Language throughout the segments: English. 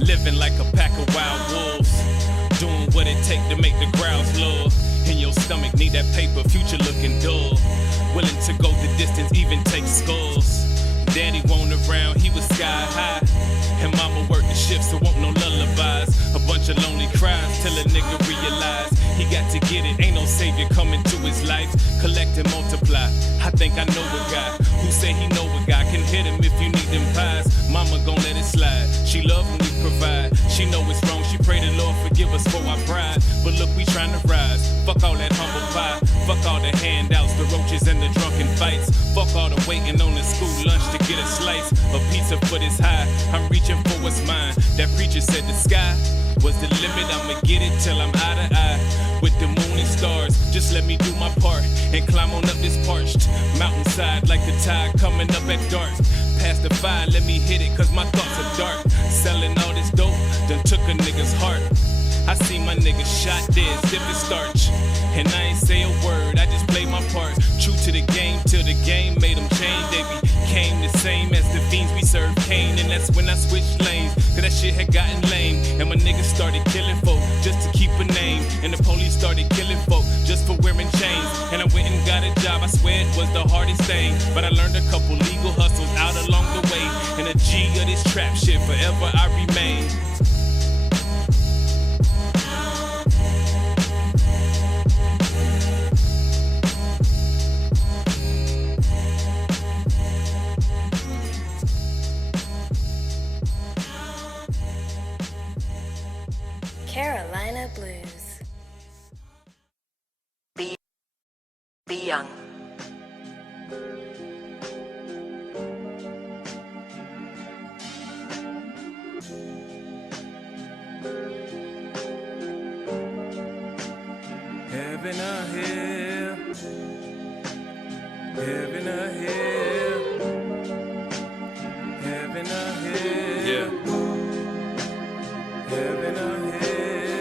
Living like a pack of wild wolves, doing what it take to make the crowds love. In your stomach, need that paper, future looking dull. Willing to go the distance, even take skulls. Daddy won't around, he was sky high. And mama worked the shift, so won't no lullabies. A bunch of lonely cries till a nigga realize he got to get it, ain't no savior coming to his life. Collect and multiply, I think I know a guy who say he know a guy can hit him if you need them pies. Mama gon' let it slide, she love when we provide. She know it's wrong, she pray the Lord forgive us for our pride. But look, we tryna rise, fuck all that humble pie. Fuck all the handouts, the roaches and the drunken fights. Fuck all the waiting on the school lunch to get a slice. A pizza for this high, I'm reaching for what's mine. That preacher said the sky was the limit, I'ma get it till I'm eye to eye with the moon and stars. Just let me do my part and climb on up this parched mountainside like the tide coming up at dark. Past the fire, let me hit it cause my thoughts are dark. Selling all this dope, done took a nigga's heart. I see my niggas shot dead, stiff as starch. And I ain't say a word, I just played my part. True to the game, till the game made them change. They became the same as the fiends we served Cain. And that's when I switched lanes, cause that shit had gotten lame. And my niggas started killing folk just to keep a name. And the police started killing folk just for wearing chains. And I went and got a job, I swear it was the hardest thing. But I learned a couple legal hustles out along the way. And a G of this trap shit, forever I remain. Carolina Blues. Be young. Heaven or hell, heaven or hell, heaven or hell, yeah. Heaven or hell,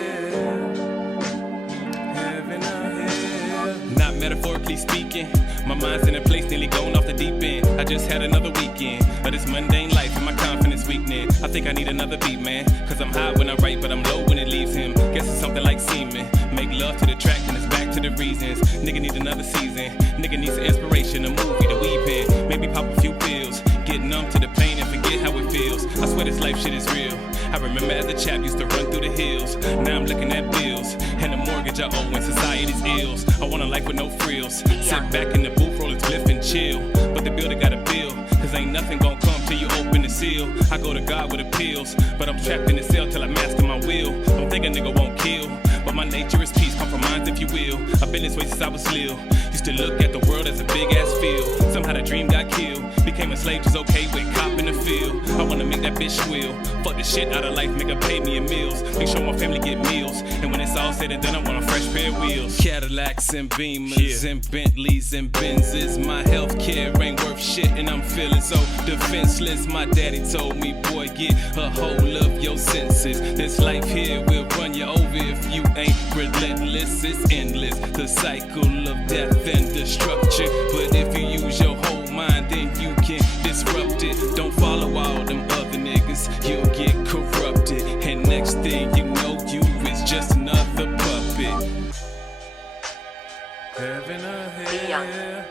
heaven or hell. Not metaphorically speaking, my mind's in a place nearly going off the deep end. I just had another weekend of this mundane life and my confidence weakening. I think I need another beat, man, cause I'm high when I write, but I'm low when it leaves him. Guess it's something like semen. Make love to the track and it's back to the reasons. Nigga need another season. Nigga needs an inspiration, a movie to weep in. Maybe pop a few pills, get numb to the pain and forget how it feels. I swear this life shit is real. I remember as a chap used to run through the hills. Now I'm looking at bills and the mortgage I owe when society's ills. I want a life with no frills. Sit back in the booth, roll a spliff and chill. But the builder got a bill, cause ain't nothing gon' come till you open the seal. I go to God with appeals, but I'm trapped in the cell till I master my will. Don't think a nigga won't kill, but my nature is peace, compromise if you will. I've been this way since I was little. Used to look at the world as a big ass field. Somehow the dream got killed. Became a slave, just okay with cop in the field. I wanna make that bitch squeal. Fuck the shit out of life, make her pay me in meals. Make sure my family get meals. And when it's all said and done, I want a fresh pair of wheels. Cadillacs and Beamers and Bentleys and Benzes. My health care ain't worth shit and I'm feeling so defenseless. My daddy told me, boy, get a hold of your senses. This life here will run you over if you ain't relentless. It's endless, the cycle of death and destruction. But if you use your whole mind, then you can disrupt it. Don't follow all them other niggas, you'll get corrupted. And next thing you know, you is just another puppet. Heaven or hell,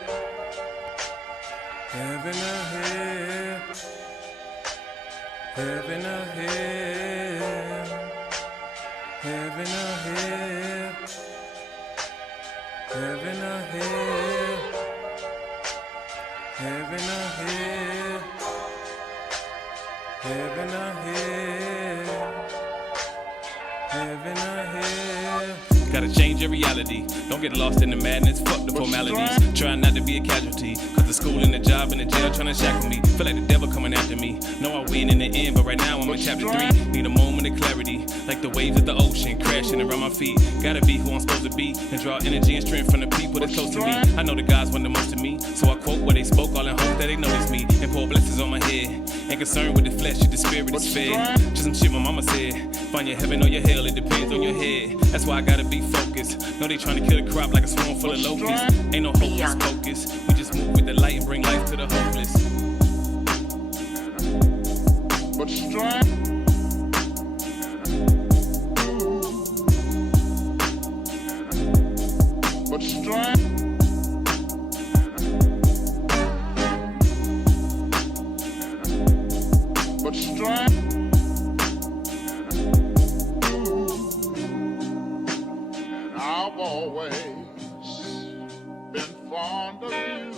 heaven or hell, heaven or hell, heaven or hell, heaven or hell, heaven or hell, heaven or hell, heaven or hell. Gotta change your reality. Don't get lost in the madness. Fuck the formalities. Try not to be a casualty. Cause the school and the job and the jail trying to shackle me. Feel like the devil coming after me. Know I win in the end, but right now I'm in chapter 3. Need a moment of clarity. Like the waves of the ocean crashing around my feet. Gotta be who I'm supposed to be. And draw energy and strength from the people that's close to me. I know the gods want the most of me. So I quote what they spoke all in hope that they notice me. And pour blessings on my head. Ain't concerned with the flesh, if the spirit is fed. Just some shit my mama said. Find your heaven or your hell, it depends on your head. That's why I gotta be focused. Know they trying to kill the crop like a swarm full of locusts. Ain't no hocus pocus. We just move with the light and bring life to the hopeless. But strength. But strength. But strength. And I've always been fond of you.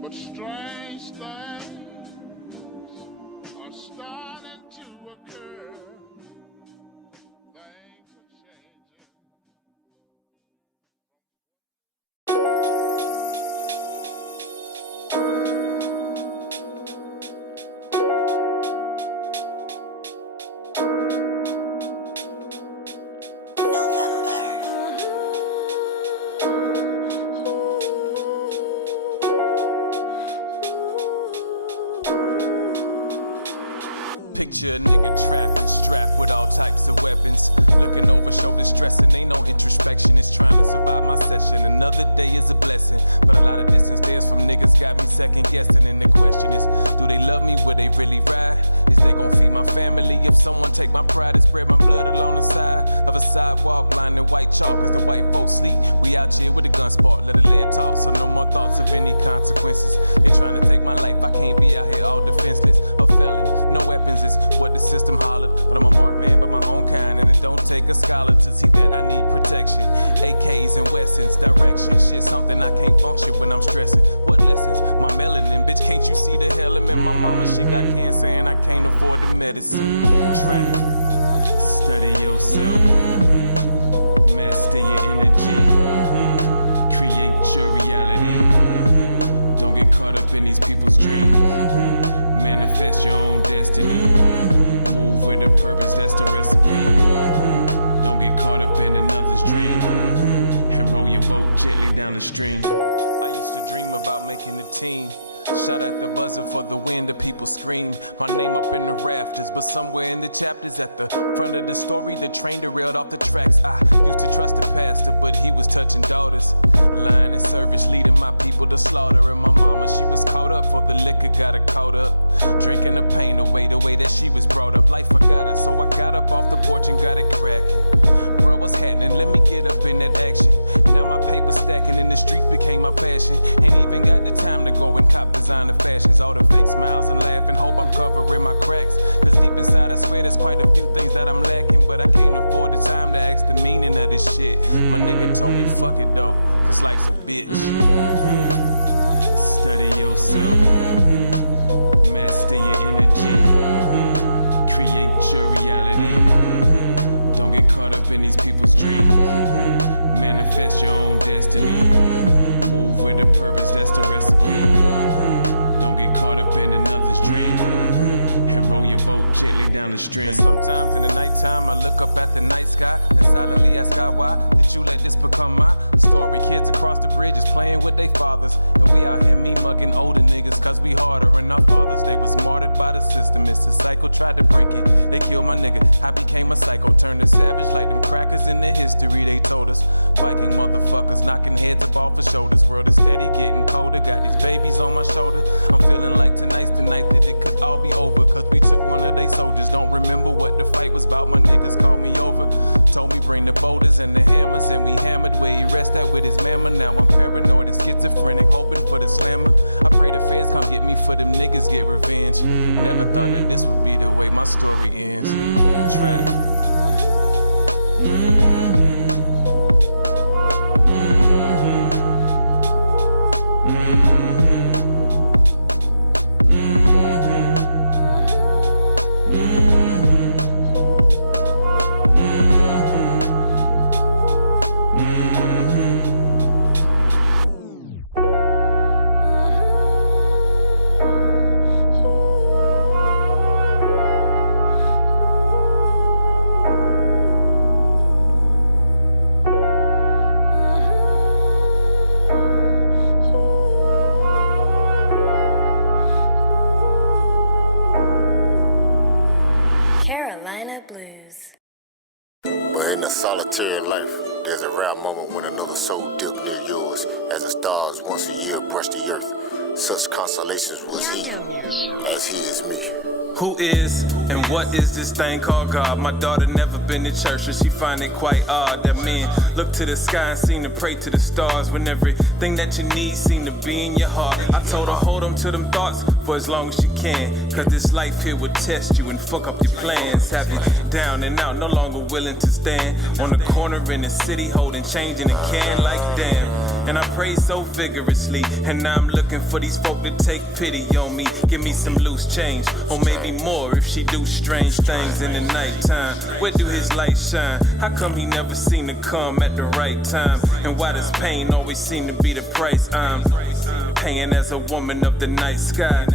But strange things are starting to occur. Things are changing. Picture a nigga trapping, strapped with all types of weapons. Looking over shoulders, stressing, ain't no introspection. It's trying to survive my session. Another day is a blessing, but a lot of distance stares from niggas got me second guessing. And the question is, do they love me? Will they really ride? Is they gon' feed my family? If someone take my pride and spread my blood along the side of a sidewalk, blind and white chalk as the white folks sleep. We out here with a gun spot, let the lead talk, so no more thoughts of any consequences. They trying to take my life, I can't be out here all defenseless. A felon, no weapons is what the system hollered, but I'm a marked man by my own kind, and it don't take a scholar to see that I need protection. AKs and Wessons, direction, shit, something I can't function when I'm stressing. What lessons? My melanin, bitch, can't you see the hell I'm in? My mama, she got cancer and I can't afford the medicine. Trap, study yourself, master your energy, create your reality. Don't get caught up in these people's dreams. Manifest your own destiny. Move with a purpose, that's the recipe. Don't get caught up in another's dream. And roll your boat gently down the stream. I used to dream about making the team. Shout at the buzzer for the win, the people scream my name up in the rafters, but somewhere in the chapters at the front of the story, the train derailed off the tracks. I used to trust the pastor, but he was touching daughters. Lying in service, leading my people to slaughter. And my mama, she was caught up for the liquor, got her caught up. Drinking the pain away, the way that she was brought up. Life forgot her, so I got up off the porch and got it cracking. Bro, what's happening? Let me get up in that action. Now my paper stacking and the streets became my passion. Ain't even got the time to go and cop designer fashions. All the fake smiles and laughing, hope I'm covering my cracks. Cause deep inside I swear there's quite a few things that I'm lacking, but I can't afford the time to ask the meaning of this shit. My nigga told me fuck it though, cause life's a bitch. Study yourself, master your energy, create your reality. Don't get caught up in these people's dreams. Manifest your own destiny. Move with a purpose, that's the recipe. Don't get caught up in another's dream. And roll your boat gently down the stream. And sometimes in the nighttime I look up at the night sky and silently ask God, why did you let this become my story? Kids across the bridges playing with their fathers, and we out here me mugging older niggas cause we harder. And our fathers, they was martyred by the system. It's a cycle, tried to break it, they killed my nigga. I became a psycho, turned to savage like them crackers in the history they told us. Viking motherfuckers knocking heads up off our shoulders. World is steady getting colder, got these babies on my shoulder. I'm feeling like tonight's the night that it could all be over, cause we took one of they soldiers. Don't remember what the fight was about, my niggas called me over. Told me bring the boulders and the hammers, and we hammered where he rest at with his mama. Now I'm paranoid and schizophrenic, hoping for the slammer. I pray the feds come get me for them niggas get revenge. Never thought that this would be the way my story ends. Trap. moment when another soul dipped near yours, as the stars once a year brush the earth. Such constellations was he, as he is me. Who is and what is this thing called God? My daughter never been to church and she find it quite odd that men look to the sky and seem to pray to the stars when everything that you need seem to be in your heart. I told her hold on to them thoughts for as long as you can, cause this life here will test you and fuck up your plans. Have you down and out, no longer willing to stand on the corner in the city holding change in a can like damn. And I prayed so vigorously, and now I'm looking for these folk to take pity on me. Give me some loose change, or maybe more if she do strange things in the nighttime. Where do his light shine? How come he never seem to come at the right time? And why does pain always seem to be the price I'm paying as a woman of the night sky,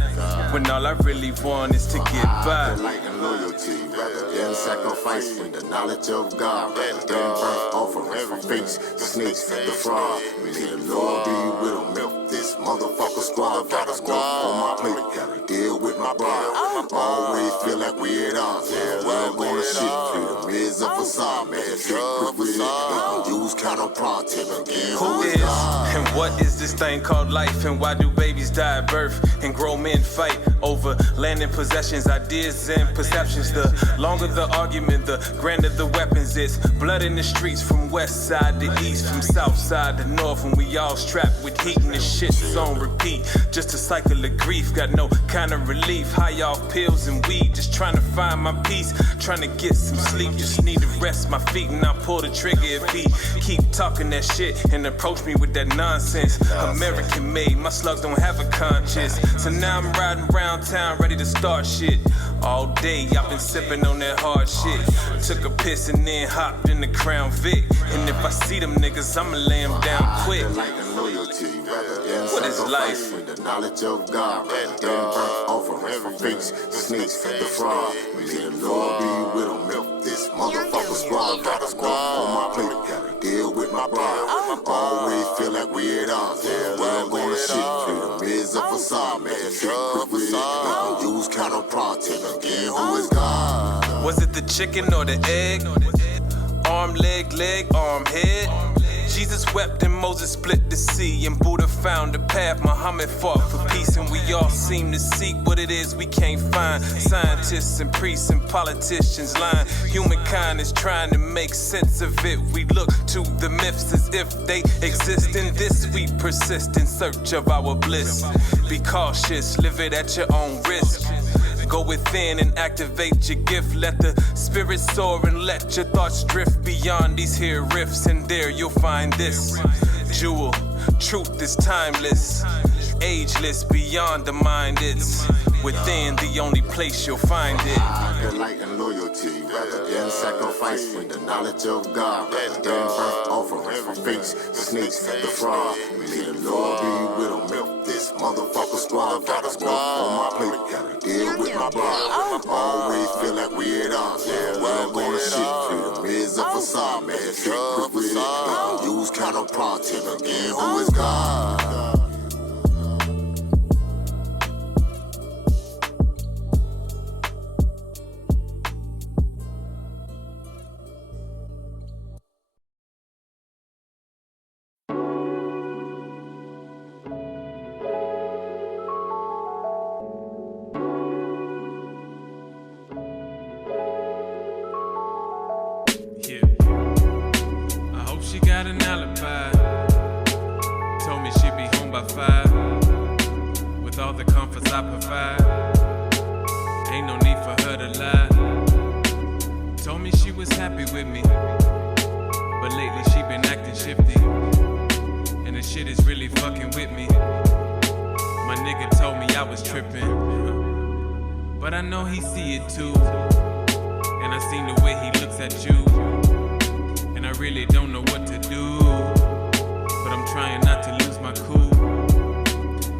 when all I really want is to get by? The light and loyalty, rather than sacrificing the knowledge of God, rather than burnt offerings from fakes, snakes, the fraud. May the Lord be with them. Milk this motherfucker squad. Got enough on my plate, gotta deal with my bride. Always feel like we at odds. Well, I'm gonna shit through the midst of facade, man. Trick quick with it, they gon' use counterproductive again. Who is and what is this thing called life, and why do babies die at birth and grown men fight over land and possessions, ideas and perceptions? The longer the argument, the grander the weapons. It's blood in the streets from west side to east, from south side to north, and we all strapped with heat and this shit's on repeat. Just a cycle of grief, got no kind of relief. High off pills and weed, just trying to find my peace, trying to get some sleep. Just need to rest my feet and I pull the trigger if he keep talking that shit and approach me with that nonsense. American made, my slugs don't have a conscience. So now I'm riding around town ready to start shit. All day I've been sipping on that hard shit. Took a piss and then hopped in the Crown Vic. And if I see them niggas, I'ma lay them down quick. The light and loyalty, rather than What is life? sacrificing the knowledge of God, rather than burnt offerings from fakes, snakes, the fraud. May the Lord be with them. Milk this motherfucker squad. Got enough on my plate, gotta deal with my bride. Always feel like we at odds. Well, I'm gonna shit through the midst of facade, man. Trick quick with it, they gon' use counterproductive again. Who is God? Was it the chicken or the egg? Was it the arm, leg, arm, head? Jesus wept and Moses split the sea, and Buddha found the path. Muhammad fought for peace, and we all seem to seek what it is we can't find. Scientists and priests and politicians lying. Humankind is trying to make sense of it. We look to the myths as if they exist. In this we persist in search of our bliss. Be cautious, live it at your own risk. Go within and activate your gift. Let the spirit soar and let your thoughts drift beyond these here rifts, and there you'll find this jewel. Truth is timeless, ageless, beyond the mind. It's within, the only place you'll find it. The light and loyalty, rather than sacrificing the knowledge of God, rather than burnt offerings from fakes, snakes, the fraud. May the Lord be with them. Milk this motherfucker squad. Got enough on my plate, gotta deal with my bride. Always feel like we at odds. Well, I'm gonna shit through the midst of facade, man. Trick quick with it, they gon' use counterproductive again. Who is God? She got an alibi. Told me she'd be home by 5. With all the comforts I provide, ain't no need for her to lie. Told me she was happy with me, but lately she been acting shifty, and the shit is really fucking with me. My nigga told me I was tripping, but I know he see it too. And I seen the way he looks at you, and I really don't know what to do, but I'm trying not to lose my cool.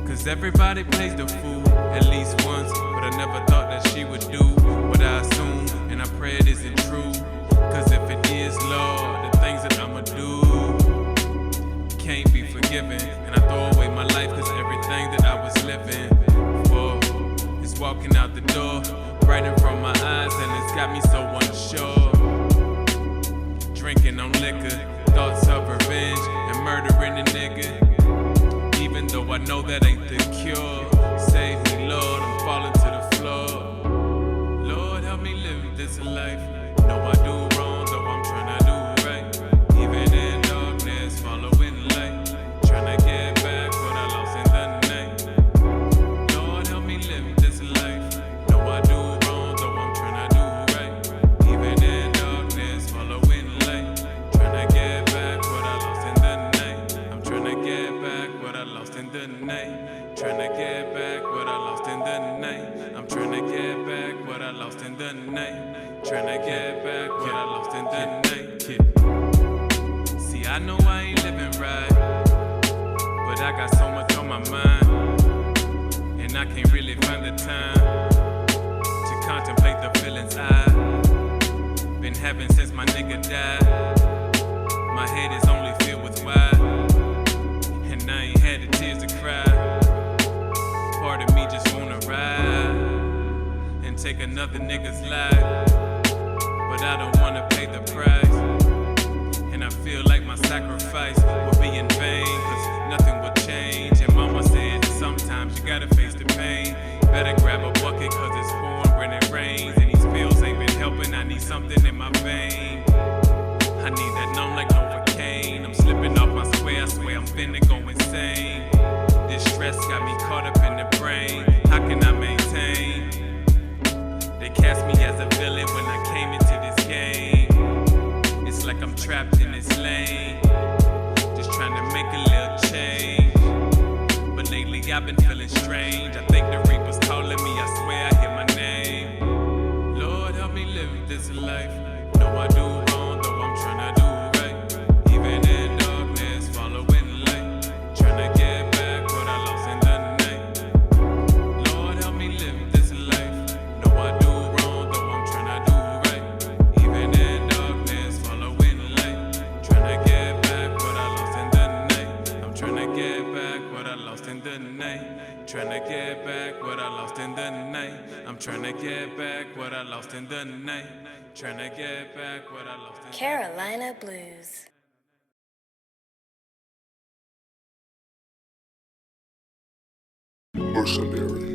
Cause everybody plays the fool at least once, but I never thought that she would do what I assume, and I pray it isn't true. Cause if it is, Lord, the things that I'ma do can't be forgiven. And I throw away my life cause everything that I was living for is walking out the door right in front of my eyes, and it's got me so unsure. Drinking on liquor, thoughts of her murdering a nigga. Even though I know that ain't the cure. Save me, Lord, I'm falling to the floor. Lord, help me live this life. Know I do wrong, though I'm trying to do right. Even in darkness, following light. Trying to get back what I lost in the night. Lord, help me live this life. Know I do wrong, though I'm trying to do right. Even in darkness, following light. Trying to get back what I lost in the night. I'm trying to get back what I lost in the night. Trying to get back what I lost in the night. I'm trying to get back what I lost in the night. Trying to get back what I lost in the night. See, I know I ain't living right, but I got so much on my mind, and I can't really find the time to contemplate the feelings I've been having since my nigga died. My head is only filled with wide, and I ain't had the tears to cry. Part of me just wanna ride and take another nigga's life, but I don't wanna pay the price. And I feel like my sacrifice will be in vain, cause nothing will change. And mama said sometimes you gotta face the pain. Better grab a bucket cause it's pouring when it rains, and these pills ain't been helping. I need something in my vein. I need that numb like Novocaine. I'm slipping off my square, I swear I'm finna go insane. This stress got me caught up in the brain. How can I maintain? They cast me as a villain when I came into this game. It's like I'm trapped in this lane, just trying to make a little change. But lately I've been feeling strange. I think the Reaper's calling me, I swear I hear my name. Lord, help me live this life. Know I do wrong, though I'm trying to do right. Even in darkness, following light. Trying to get back what I lost in the night. Lord, help me live this life. Know I do wrong, though I'm trying to do right. Even in darkness, following light. Trying to get back what I lost in the night. I'm trying to get back what I lost in the night. Trying to get back what I lost in the night. I'm trying to get back what I lost in the night. Trying to get back what I lost in the night. Carolina Blues. Mersanary.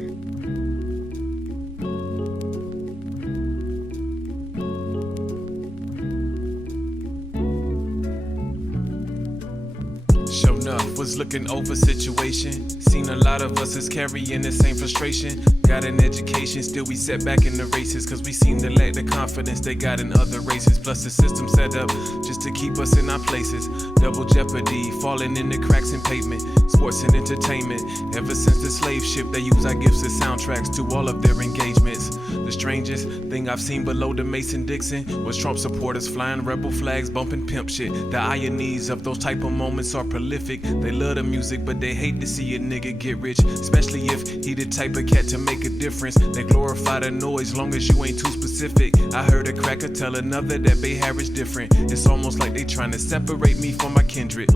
Sure enough, was looking over situation. Seen a lot of us is carrying the same frustration. Got an education, still we set back in the races, cause we seem to lack the confidence they got in other races. Plus the system set up just to keep us in our places. Double jeopardy, falling in the cracks in pavement. Sports and entertainment. Ever since the slave ship, they use our gifts as soundtracks to all of their engagements. The strangest thing I've seen below the Mason-Dixon was Trump supporters flying rebel flags, bumping pimp shit. The ironies of those type of moments are prolific. They love the music, but they hate to see a nigga get rich, especially if he the type of cat to make a difference. They glorify the noise long as you ain't too specific. I heard a cracker tell another that Bay Harris different. It's almost like they trying to separate me from my kindred.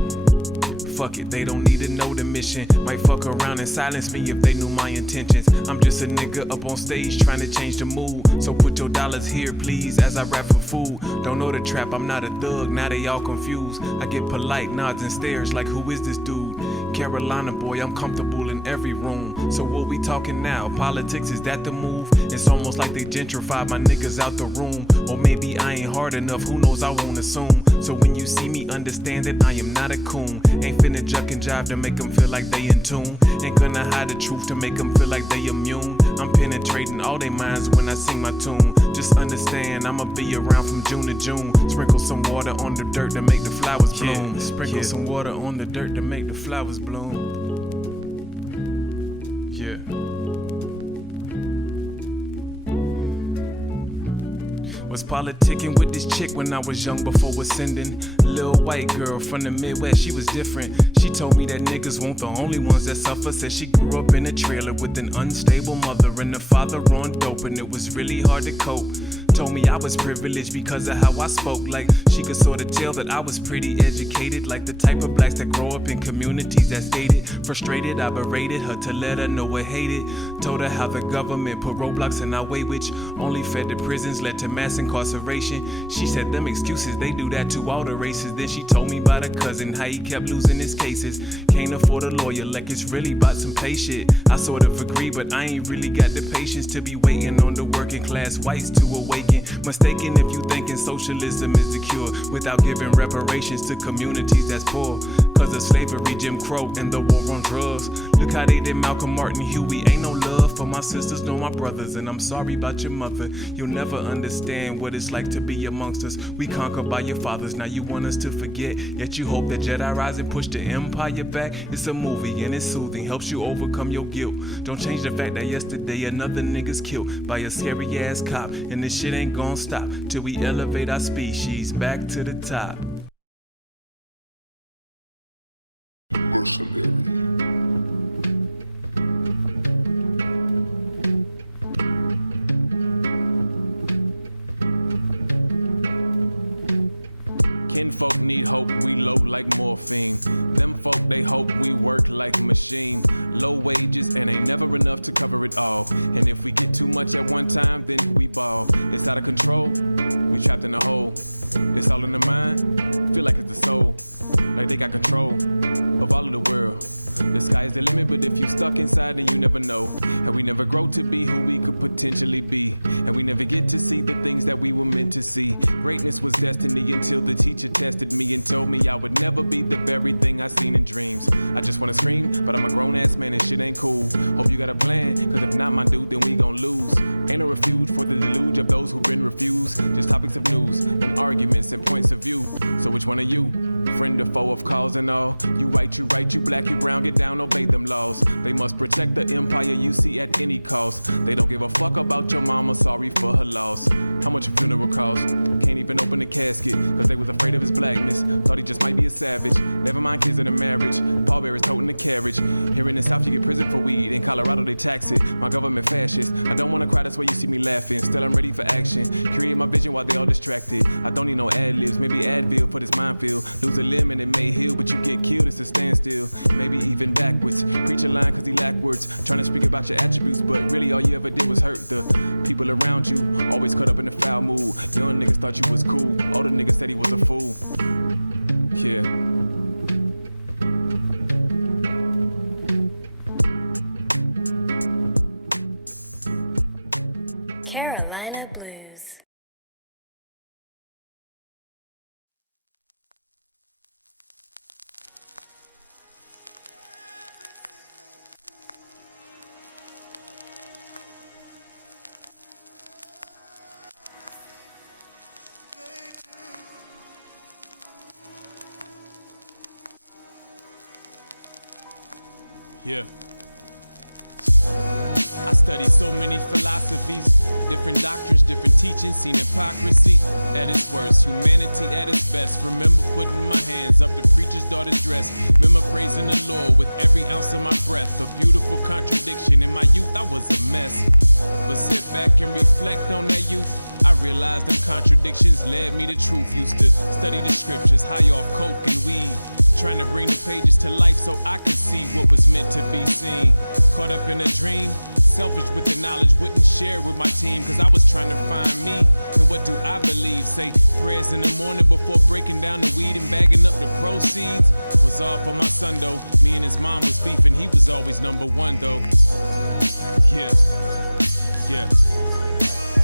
Fuck it, they don't need to know the mission. Might fuck around and silence me if they knew my intentions. I'm just a nigga up on stage trying to change the mood. So put your dollars here, please, as I rap for food. Don't know the trap, I'm not a thug, now they all confused. I get polite nods and stares like, who is this dude? Carolina boy, I'm comfortable in every room. So what we talking now? Politics, is that the move? It's almost like they gentrified my niggas out the room. Or maybe I ain't hard enough, who knows, I won't assume. So when you see me, understand that I am not a coon. Ain't finna juck and jive to make them feel like they in tune. Ain't gonna hide the truth to make them feel like they immune. I'm penetrating all their minds when I sing my tune. Just understand, I'ma be around from June to June. Sprinkle some water on the dirt to make the flowers bloom. Sprinkle some water on the dirt to make the flowers bloom. Yeah. Was politicking with this chick when I was young before ascending. Little white girl from the Midwest, she was different. She told me that niggas won't the only ones that suffer. Said she grew up in a trailer with an unstable mother and a father on dope, and it was really hard to cope. Told me I was privileged because of how I spoke. Like she could sort of tell that I was pretty educated. Like the type of blacks that grow up in communities that's dated. Frustrated, I berated her to let her know I hated. Told her how the government put roadblocks in our way, which only fed to prisons, led to mass incarceration. She said them excuses, they do that to all the races. Then she told me about her cousin, how he kept losing his cases. Can't afford a lawyer, like it's really about some pay shit. I sort of agree, but I ain't really got the patience to be waiting on the working class whites to awaken. Mistaken if you thinking socialism is the cure, without giving reparations to communities that's poor. Cause of slavery, Jim Crow, and the war on drugs. Look how they did Malcolm, Martin, Huey. Ain't no love for my sisters nor my brothers. And I'm sorry about your mother. You'll never understand what it's like to be amongst us. We conquered by your fathers, now you want us to forget. Yet you hope that Jedi Rising push the empire back. It's a movie and it's soothing, helps you overcome your guilt. Don't change the fact that yesterday another nigga's killed by a scary ass cop. And this shit ain't gon' stop till we elevate our species back to the top. Mersanary. Kinfolk need hope, we load like morphine. Them folk, they hope we work like machine. Low wages and ain't never enough to cover it all. And if we get too much at one time, then we ball. It's out of control, we trapped in a hole. It's all in the mind, feel like it's the soul. Like they got control of all of the world. The sky is the limit, but if you stuck inside, then you never know. And we never grow to be who we could potentially be. And we never get to see the things that we were meant to see. Greatness was destiny until the teacher tested me and told me I would never be the very thing I seen in dreams. I just wanna scream, but I'm a grown ass man and shit ain't cool. Hope you got a plan, cause if not, my dude, then we gon' lose. Ain't a refuge for the deluge of those who've been refused. Just topics of news and arguments and points of view. So which one are you? Friend or foe of cause and all. You white, you right, you black, you brown, get down, obey them laws. They must protect the empire you see at any cost. They don't give a fuck about your mama, sorry for her loss. How much a funeral cost? Can't even open the casket, cause they was afraid of his blackness. Thought he just might be a savage. Never mind kids in a marriage, pallbearers toting the carriage. Here in the south you get prison for weed, in Colorado they tax it. My government fascist, I don't wanna cry, that's why you see me laughing. Still I'm ready for action, create my vision while they all distracted. I don't need no ad-libs, maybe Advil for this minefield. Lose a limb and it may heal, but you get killed, it's a standstill. Maybe even backwards, preach a line cause he lack words. Trying to speak about your attributes, but really all you ever did was hurt the people around you. Always caught up in the foul mood. Young niggas thought you was cool, older niggas said he was a fool. Yeah. Carolina Blues. Yeah. I studied so many philosophies, different doctrines, different teachings, seen hypocrisy at its worst, humanity at its best. Remember putting my hands up to preacher's daughter's dress. Remember praising the Lord with every ounce of my breath. A beautiful contradiction. In my youth, I was a mess. But sit back and reflect on that youth. I realized them contradictions led me to truth. Used to study the scriptures, high off coke and weed. Trying to bring the pages to life so I could see what was meant to be seen. Caught up in a dream, selfish with the knowledge, wouldn't share with my team. Cause I was trying to find me, and what do I believe? Say prayers in the morning before breaking down the weed and bagging up the proceeds. Was all for my son though, me and his mom was beefing, he was always number one though. Yeah, yeah,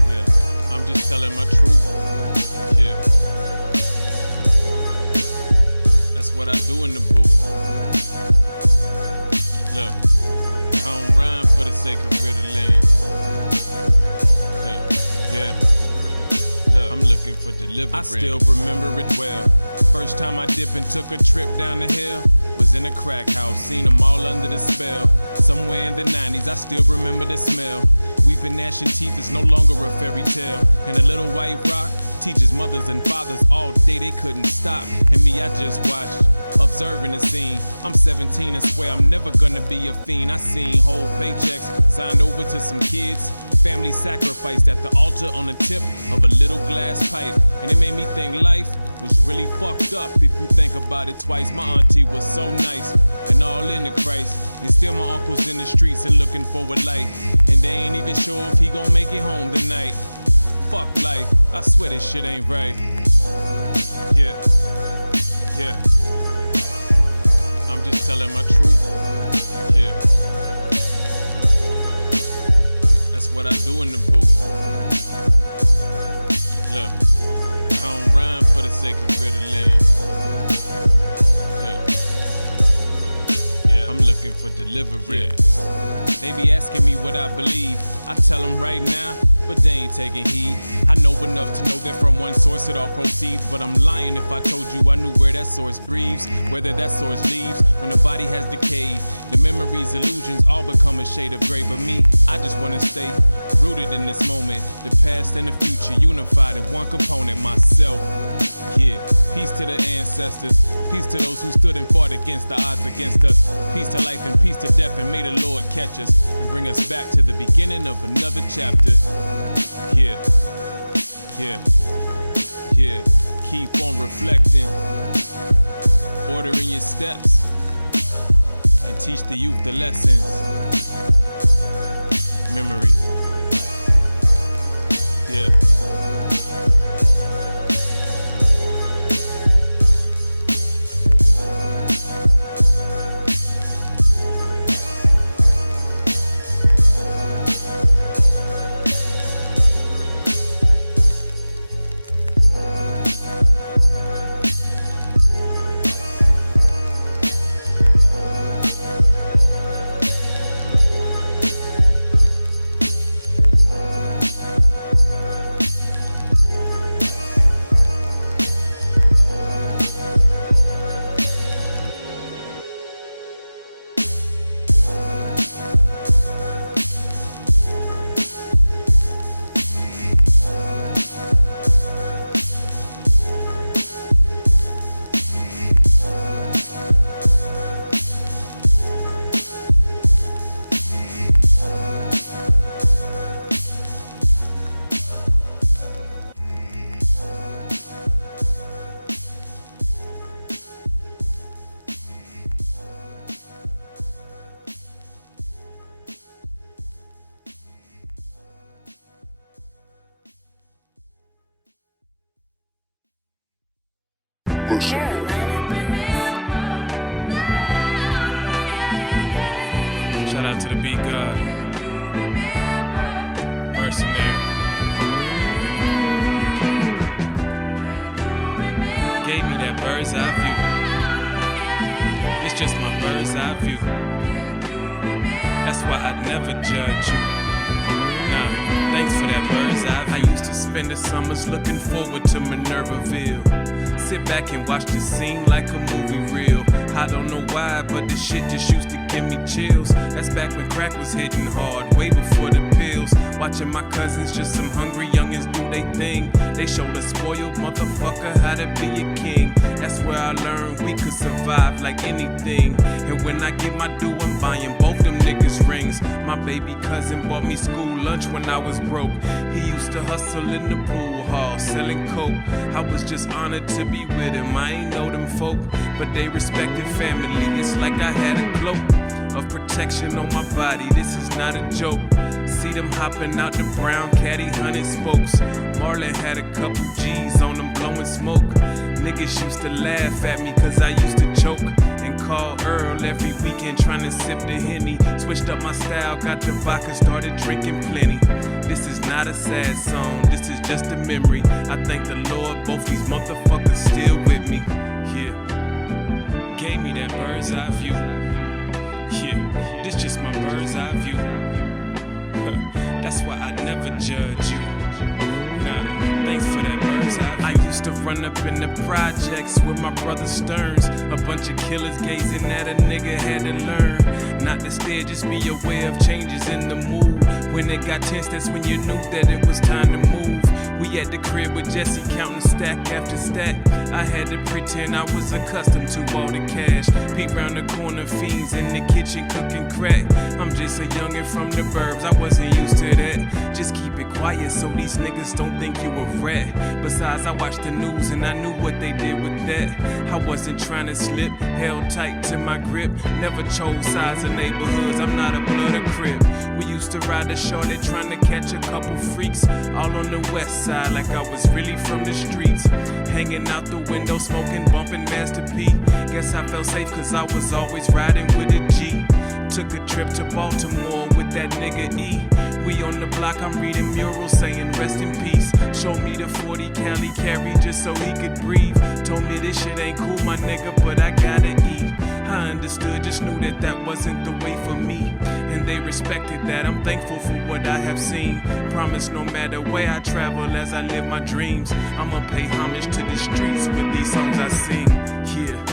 yeah, I'm just telling my truth, yeah. That's what I do in the booth. Look, I don't rhyme for the sake of riddling. Yeah. Look, I'm looking for deliverance. I still remember it well. First time I dipped and took a trip down the hill was in a crack house, seen them all under the spell. Somewhere in the 90s, I still remember the smell. Weeping gnashing teeth is no longer a fairy tale. And a little white rock Teachers, mothers, and fathers all day they couldn't stop. And me, I just watched, observing the scene. I'm 17 and swear I'm never gonna be a fiend. I seen whole paychecks signed over to some kids. Family sacrificed at the altar on the tip of a little glass pipe. And it made me think life was really fucked up if you think about it twice. My auntie was so nice and all into Christ. And still my uncle's in the streets and looking for a light. And they ain't even sure if he gon' make it home tonight. Fuck life, I swear this shit ain't right. Yeah, yeah. I'm just telling my truth. Yeah. That's what I do in the booth. Look, I don't rhyme for the sake of riddling. Yeah. I'm looking for deliverance. Yeah. They be asking me what I believe. I tell them right now, but they ain't taking heed. I know enough to know that from one source it all proceeds. But I'm lying if I told you I knew where that source breathes, whether that source leaves when the body has decayed. The memories, illusions all become a shade of gray. But me, I just wanna stay rooted in this moment. The past and the future unified in one component, myself. Yeah, peace to the ancestors. Peace to those who stood and fought against the odds against us. Peace to life and peace to death, and may the Lord catch us and bring us back to the beginning of another chapter. Yeah, yeah, yeah. Keep on reflecting, ordering your steps, and teach the youth the lessons. Memory. Yeah. Shout out to the beat god, Mersanary. Gave me that bird's eye view. It's just my bird's eye view. That's why I'd never judge you. Nah, thanks for that bird's eye view. I used to spend the summers looking forward to Minervaville. Sit back and watch the scene like a movie reel. I don't know why, but this shit just used to give me chills. That's back when crack was hitting hard, way before the pills. Watching my cousins, just some hungry youngins do they thing. They showed a spoiled motherfucker how to be a king. That's where I learned we could survive like anything. And when I get my due, I'm buying both them niggas rings. My baby cousin bought me school lunch when I was broke. He used to hustle in the pool hall, selling coke. I was just honored to be with him. I ain't know them folk, but they respected family. It's like I had a cloak of protection on my body. This is not a joke. See them hopping out the brown caddy, 100 spokes. Marlon had a couple G's on them blowing smoke. Niggas used to laugh at me cause I used to choke and call Earl every weekend trying to sip the Henny. Switched up my style, got the vodka, started drinking plenty. This is not a sad song, this is just a memory. I thank the Lord both these motherfuckers still with me. Yeah, gave me that bird's eye view. Yeah, this just my bird's eye view. That's why I never judge you. Nah, thanks for that bird's eye view. I used to run up in the projects with my brother Stearns. A bunch of killers gazing at a nigga had to learn not to stare, just be aware of changes in the mood. When it got tense, that's when you knew that it was time to move. We We at the crib with Jesse counting stack after stack. I had to pretend I was accustomed to all the cash. Peep round the corner, fiends in the kitchen cooking crack. I'm just a youngin' from the burbs, I wasn't used to that. Just keep it quiet so these niggas don't think you a rat. Besides, I watched the news and I knew what they did with that. I wasn't trying to slip, held tight to my grip. Never chose sides of neighborhoods, I'm not a blood or crip. We used to ride the shorty trying to catch a couple freaks. All on the west side like I was really from the streets. Hanging out the window, smoking, bumping Master P. Guess I felt safe cause I was always riding with a G. Took a trip to Baltimore with that nigga E. We on the block, I'm reading murals saying rest in peace. Showed me the 40 Cali carry just so he could breathe. Told me this shit ain't cool, my nigga, but I gotta eat. I understood, just knew that that wasn't the way for me. And they respected that, I'm thankful for what I have seen. Promise no matter where I travel as I live my dreams, I'ma pay homage to the streets with these songs I sing. Yeah.